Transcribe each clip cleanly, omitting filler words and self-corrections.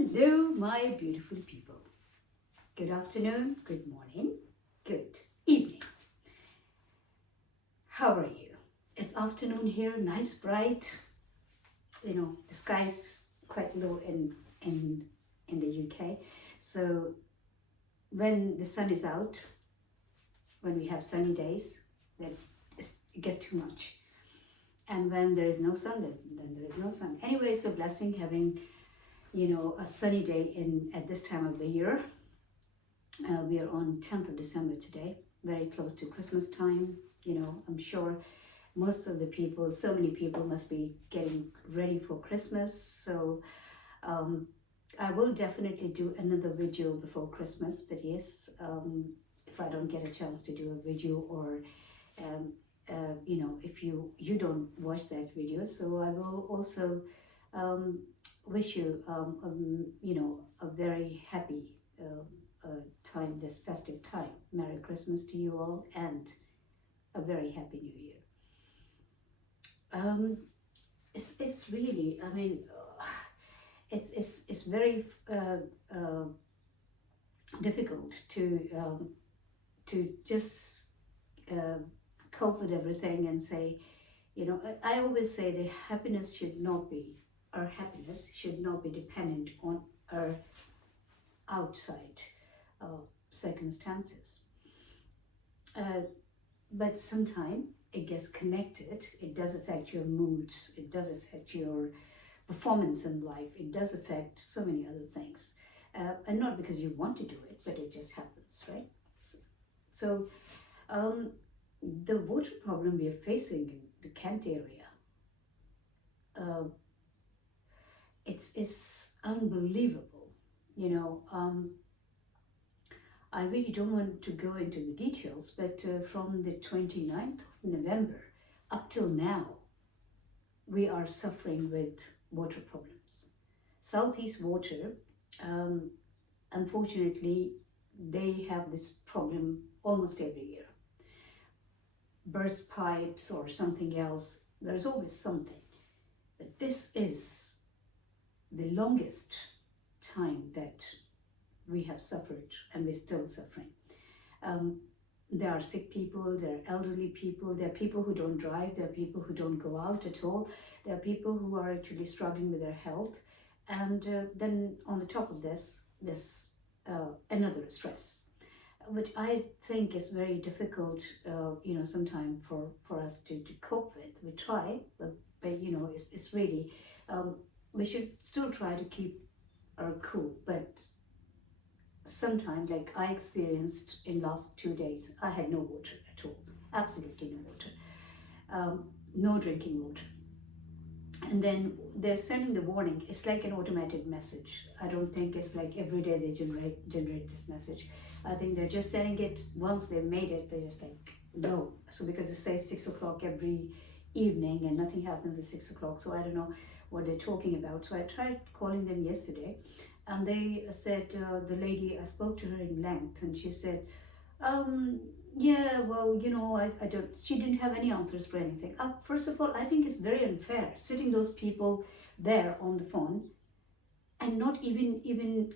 Hello, my beautiful people. Good afternoon, good morning, good evening. How are you? It's afternoon here, nice, bright. The sky's quite low in the UK. So when the sun is out, when we have sunny days, then it gets too much. And when there is no sun, then there is no sun. Anyway, it's a blessing having a sunny day at this time of the year. We are on 10th of December today, very close to Christmas time. I'm sure most of the people, so many people must be getting ready for Christmas. So I will definitely do another video before Christmas, but yes, if I don't get a chance to do a video, or if you don't watch that video, so I will also wish you a very happy time, this festive time. Merry Christmas to you all, and a very happy New Year. It's really, I mean, it's very difficult to just cope with everything and say, I always say the happiness should not be, our happiness should not be dependent on our outside circumstances. But sometimes it gets connected. It does affect your moods. It does affect your performance in life. It does affect so many other things. And not because you want to do it, but it just happens, right? So the water problem we are facing in the Kent area, it's unbelievable. I really don't want to go into the details, but from the 29th of November up till now, we are suffering with water problems. Southeast Water, unfortunately, they have this problem almost every year. Burst pipes or something else, there's always something. But this is the longest time that we have suffered, and we're still suffering. There are sick people, there are elderly people, there are people who don't drive, there are people who don't go out at all, there are people who are actually struggling with their health, and then on the top of this another stress, which I think is very difficult, sometimes for us to cope with. We try, but it's really, we should still try to keep our cool, but sometimes, like I experienced in last 2 days, I had no water at all, absolutely no water, no drinking water. And then they're sending the warning. It's like an automated message. I don't think it's like every day they generate this message. I think they're just sending it once they've made it. They're just like, no. So because it says 6 o'clock every evening and nothing happens at 6 o'clock, so I don't know what they're talking about. So I tried calling them yesterday, and they said, the lady, I spoke to her in length, and she said, yeah, well, I don't, she didn't have any answers for anything. First of all, I think it's very unfair sitting those people there on the phone and not even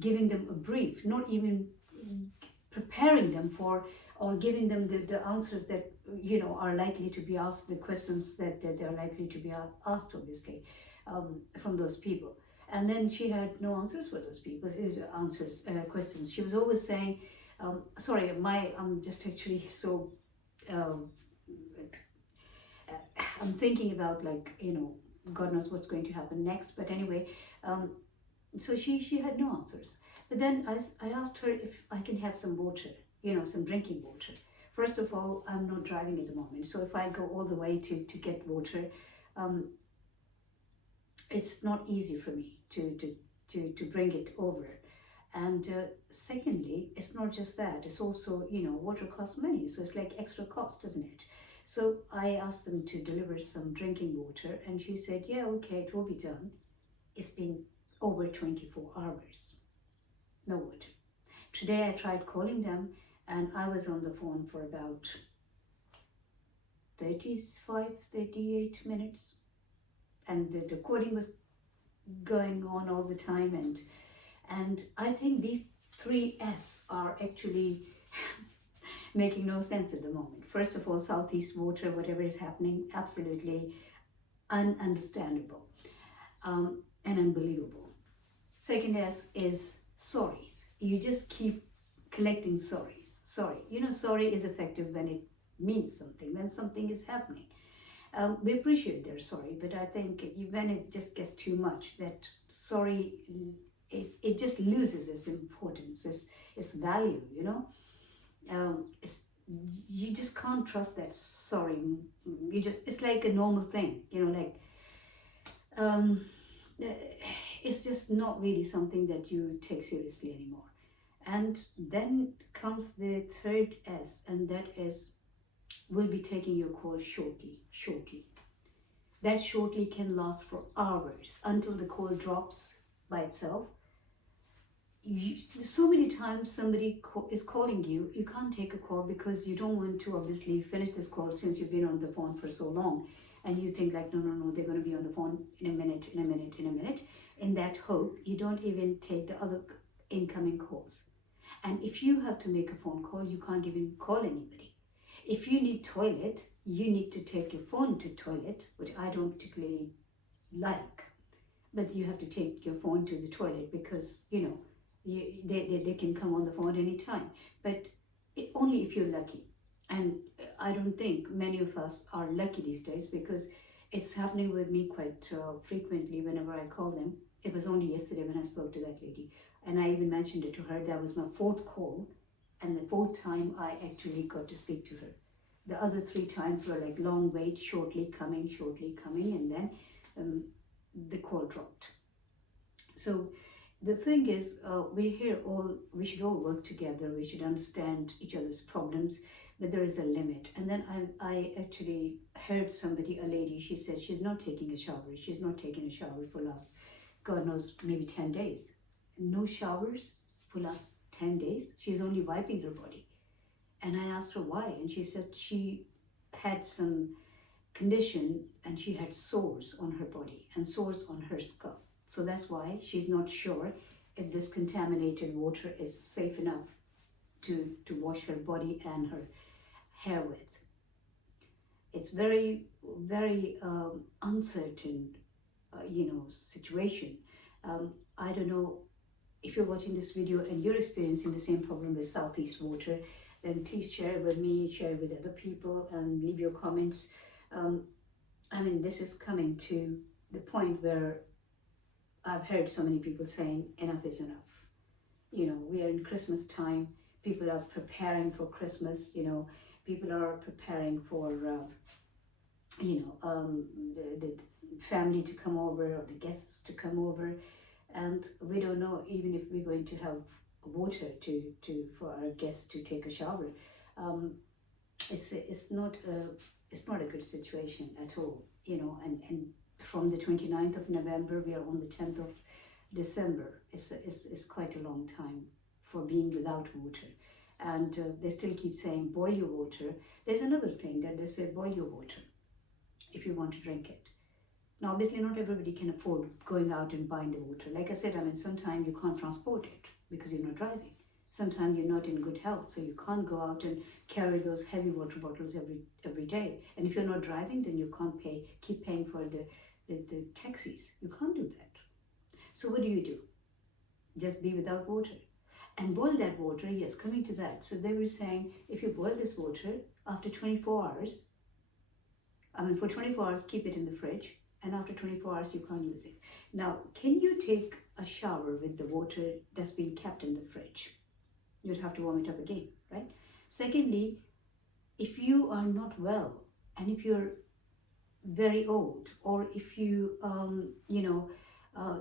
giving them a brief, not even preparing them for, or giving them the answers that, are likely to be asked, the questions that they're likely to be asked, obviously, from those people. And then she had no answers for those people, questions. She was always saying, sorry, I'm just actually so, I'm thinking about, like, God knows what's going to happen next. But anyway, so she had no answers. But then I asked her if I can have some water, some drinking water. First of all, I'm not driving at the moment, so if I go all the way to get water, it's not easy for me to bring it over. And secondly, it's not just that, it's also, water costs money, so it's like extra cost, isn't it? So I asked them to deliver some drinking water, and she said, yeah, okay, it will be done. It's been over 24 hours, no water. Today I tried calling them, and I was on the phone for about 38 minutes, and the recording was going on all the time, and And I think these three S are actually making no sense at the moment. First of all, Southeast Water, whatever is happening, absolutely ununderstandable and unbelievable. Second S is sorries. You just keep collecting sorries. Sorry. You know, sorry is effective when it means something, when something is happening. We appreciate their sorry, but I think when it just gets too much, that sorry it just loses its importance, its value, you know. You just can't trust that sorry. It's like a normal thing, you know, like um, it's just not really something that you take seriously anymore. And then comes the third S, and that is, we'll be taking your call shortly. Shortly. That shortly can last for hours until the call drops by itself. So many times somebody is calling you, you can't take a call because you don't want to obviously finish this call since you've been on the phone for so long, and you think like, no, they're going to be on the phone in a minute, in a minute, in a minute. In that hope, you don't even take the other incoming calls. And if you have to make a phone call, you can't even call anybody. If you need toilet, you need to take your phone to toilet, which I don't particularly like, but you have to take your phone to the toilet because, you know, they can come on the phone anytime, but only if you're lucky. And I don't think many of us are lucky these days, because it's happening with me quite frequently whenever I call them. It was only yesterday when I spoke to that lady, and I even mentioned it to her. That was my fourth call, and the fourth time I actually got to speak to her. The other three times were like long wait, shortly coming, and then the call dropped. So the thing is, we should all work together, we should understand each other's problems, but there is a limit. And then I actually heard somebody, a lady, she said she's not taking a shower. She's not taking a shower for last, God knows, maybe 10 days. No showers for last 10 days. She's only wiping her body. And I asked her why, and she said she had some condition and she had sores on her body and sores on her scalp. So that's why she's not sure if this contaminated water is safe enough to wash her body and her hair with. It's very, very uncertain, situation. I don't know if you're watching this video and you're experiencing the same problem with Southeast Water, then please share it with me, share it with other people, and leave your comments. I mean, this is coming to the point where I've heard so many people saying enough is enough. You know, we are in Christmas time. People are preparing for Christmas. You know, people are preparing for, the family to come over or the guests to come over, and we don't know even if we're going to have water for our guests to take a shower. It's not a good situation at all. You know, and from the 29th of November, we are on the 10th of December. It's quite a long time for being without water. And they still keep saying boil your water. There's another thing that they say, boil your water if you want to drink it. Now, obviously, not everybody can afford going out and buying the water. Like I said, I mean, sometimes you can't transport it because you're not driving. Sometimes you're not in good health, so you can't go out and carry those heavy water bottles every day. And if you're not driving, then you can't keep paying for the taxis. You can't do that. So what do? Just be without water. And boil that water, yes, coming to that. So they were saying, if you boil this water, after 24 hours, for 24 hours, keep it in the fridge, and after 24 hours, you can't use it. Now, can you take a shower with the water that's been kept in the fridge? You'd have to warm it up again, right? Secondly, if you are not well, and if you're very old, or if you,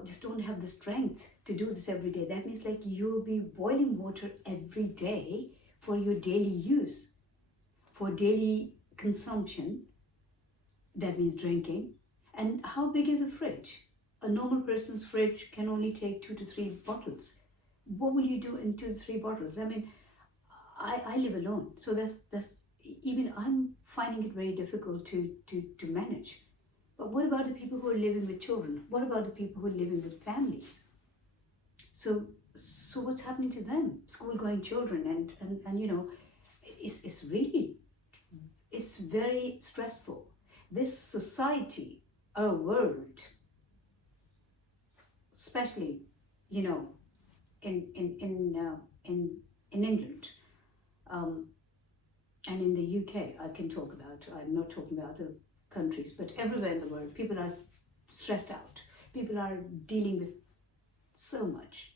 just don't have the strength to do this every day, that means like you'll be boiling water every day for your daily use, for daily consumption. That means drinking. And how big is a fridge? A normal person's fridge can only take 2 to 3 bottles. What will you do in 2 to 3 bottles? I mean, I live alone, so that's even I'm finding it very difficult to manage. But what about the people who are living with children? What about the people who are living with families? So what's happening to them? School-going children, and you know, it's really, it's very stressful. This society, our world, especially, you know, in England, um, and in the UK, I can talk about. I'm not talking about other countries, but everywhere in the world, people are stressed out. People are dealing with so much.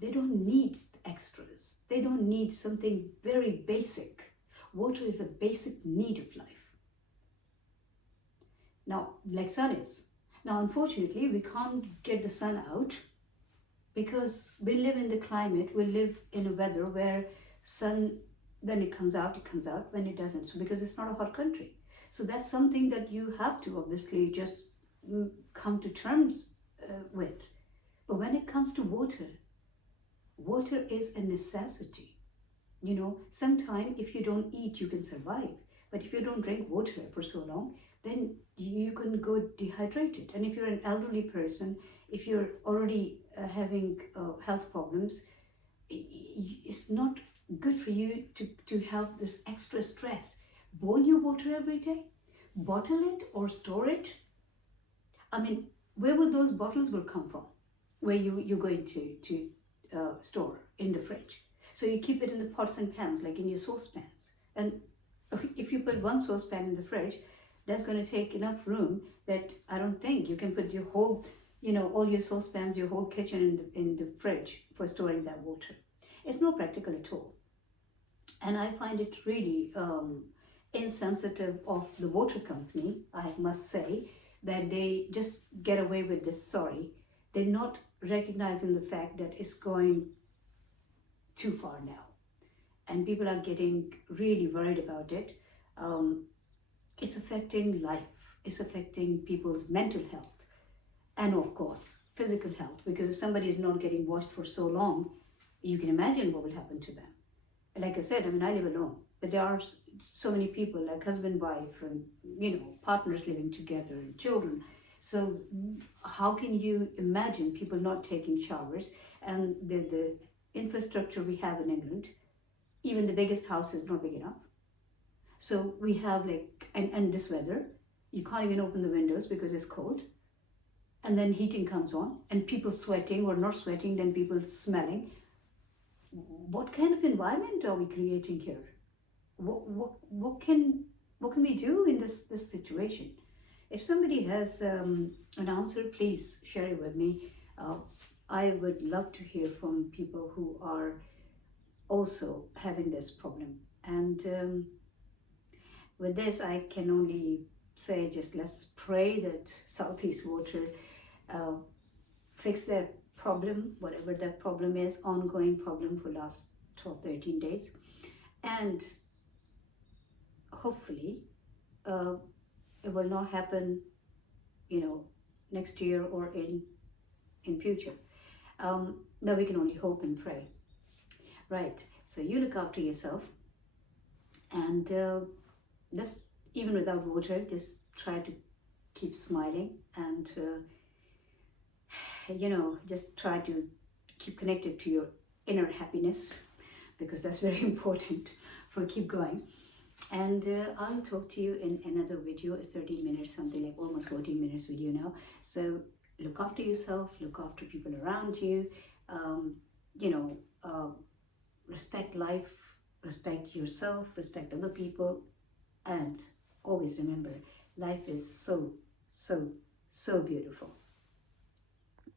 They don't need extras. They don't need something very basic. Water is a basic need of life. Now, like sun is. Now, unfortunately, we can't get the sun out because we live in the climate, we live in a weather where sun, when it comes out, when it doesn't. So because it's not a hot country. So that's something that you have to obviously just come to terms with. But when it comes to water, water is a necessity. You know, sometimes if you don't eat, you can survive. But if you don't drink water for so long, then you can go dehydrated. And if you're an elderly person, if you're already having health problems, it's not good for you to have this extra stress. Boil your water every day, bottle it or store it. I mean, where will those bottles will come from? Where you're going to store in the fridge. So you keep it in the pots and pans, like in your saucepans. And if you put one saucepan in the fridge, that's going to take enough room that I don't think you can put your whole, you know, all your saucepans, your whole kitchen in the fridge for storing that water. It's not practical at all. And I find it really insensitive of the water company, I must say, that they just get away with this. Sorry, they're not recognizing the fact that it's going too far now. And people are getting really worried about it. It's affecting life, it's affecting people's mental health, and of course, physical health, because if somebody is not getting washed for so long, you can imagine what will happen to them. Like I said, I mean, I live alone, but there are so many people, like husband, wife, and, you know, partners living together and children. So how can you imagine people not taking showers? And the infrastructure we have in England, even the biggest house is not big enough. So we have like, and this weather, you can't even open the windows because it's cold. And then heating comes on and people sweating or not sweating, then people smelling. What kind of environment are we creating here? What can we do in this situation? If somebody has an answer, please share it with me. I would love to hear from people who are also having this problem. And with this, I can only say, just let's pray that Southeast Water fix their problem, whatever that problem is, ongoing problem for last 12, 13 days. And hopefully it will not happen, you know, next year or in future. But we can only hope and pray. Right, so you look after yourself, and just even without water, just try to keep smiling, and you know, just try to keep connected to your inner happiness, because that's very important for keep going. And I'll talk to you in another video. It's 13 minutes, something like almost 14 minutes video now. So look after yourself, look after people around you, you know, respect life, respect yourself, respect other people, and always remember, life is so, so, so beautiful.